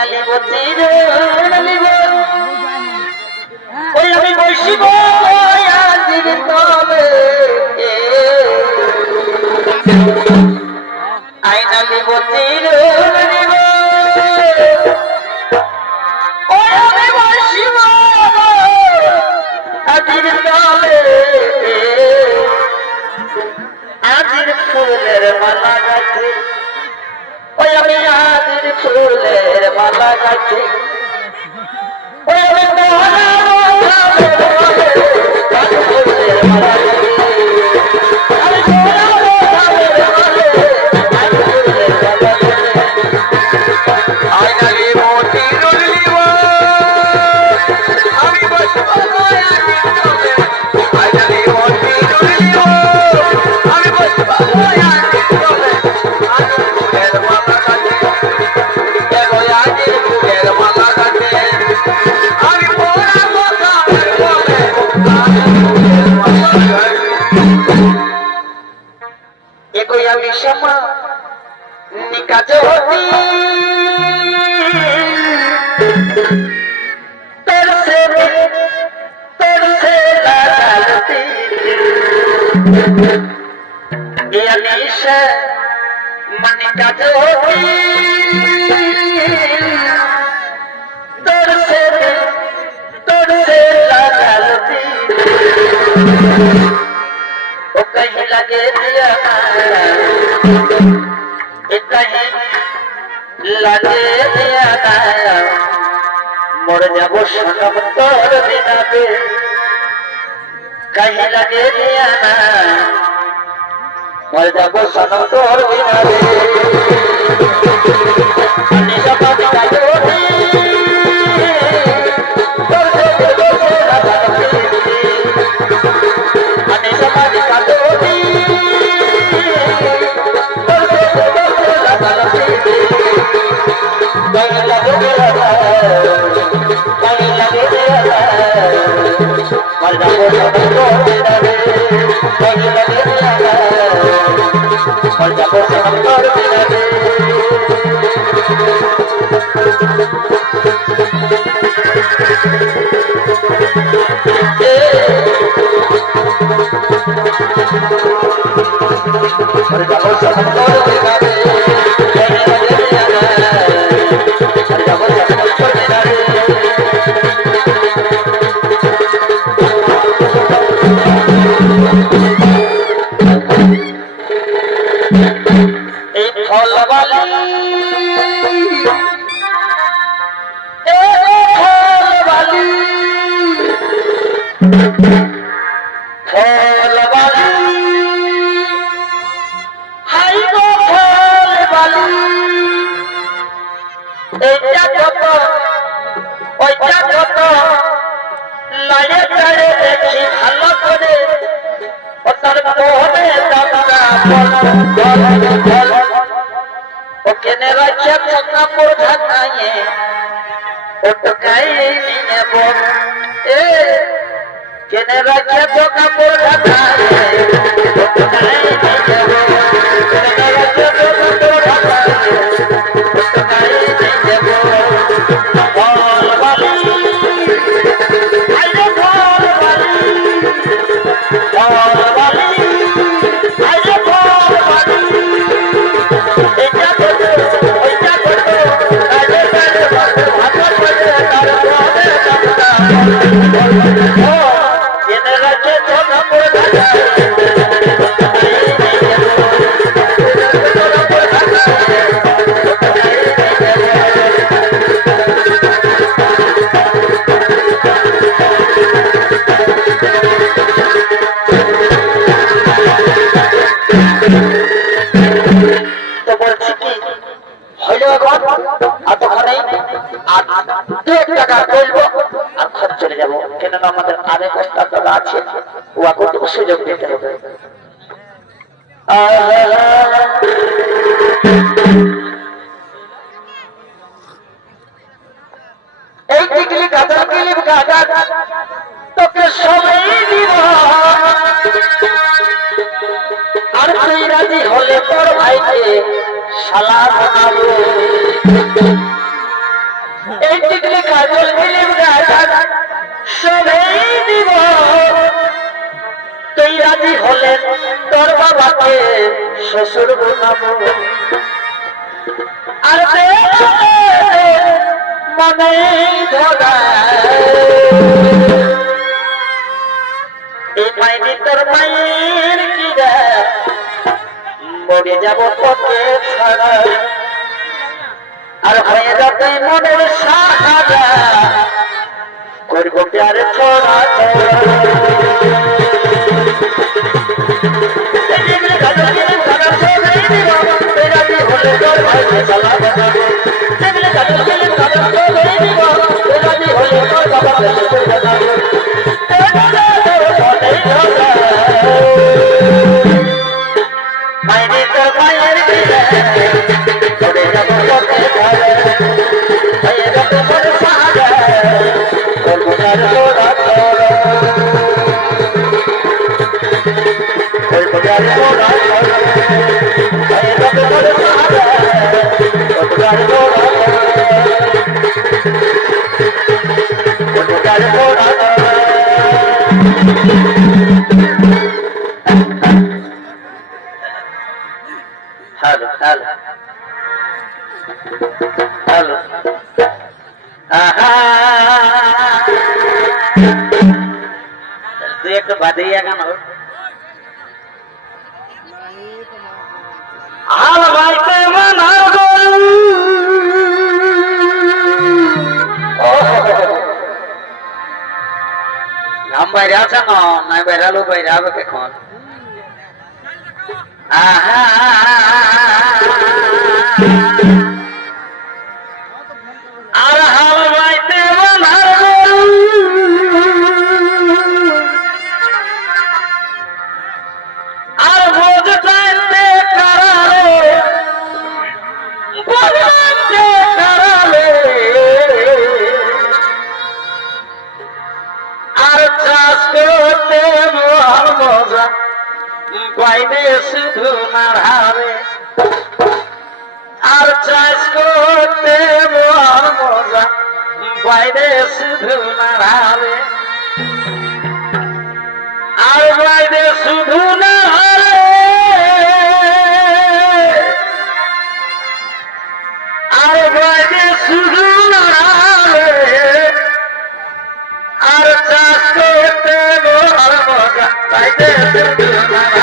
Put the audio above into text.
নালিব চিরনিব ওই আমি বসিব আজির তবে আই নালিব চিরনিব ওই আমি বসিব আজির তবে আজির ফুলের মালা গাছে ওই আমি আজির ফুলের মালা গাছে ওই আমি ফুলের মালা निकाज होती तरसे लगाती ये अनीशा निकाज होती तरसे लगाती वो कहीं लगे दिया লাগে দিয়া মরে যাব সনম তোর বিনাতে কাহি লাগে দিয়া মরে যাব সনম তোর বিনাতে আমি সমাধি কাজে আমি সমাধি কাজে সুযোগ দিতে হবে এই টিকলি গাদা কিলিপ গাদা তোকে সবাই দিব আর তুই রাজি হলে তোর ভাইকে শালা বানাবো সবেই দিব তুই রাজি হলে তোর বাবাকে শ্বশুর বানাবো আর মনে ধরা এই মাইনি তোর মায়ের কি রে মরে যাব তোকে ছাড়া আর হয়ে যাতে মনের সাহায্য করব প্যারে ছোড়া মাইনে তো মায়ের দিলে করে যাব তোকে ছাড়া হয়ে যাতে মনের সাহায্য করব প্যারে ছোড়া Hello, hello, hello. তুই একটু বাদিয়া গান হোক আর ভাইতে মানার গো নাম বাইরে আছে না নাই বাইরালো বাইরে হবে এখন আর হাল ভাইতে মানার গো আর বোঝ চাইতে কারালে বলতে কারালে আর চাষ করতে মহান মজা বাইরে শুধু নাড়াবে আর চাষ করতে মহান মজা বাইরে শুধু নাড়াবে আর বাইরে শুধু না আর বাইরে শুধু নাড়াবে আর চাষ করতে মহান মজা বাইরে শুধু নাড়াবে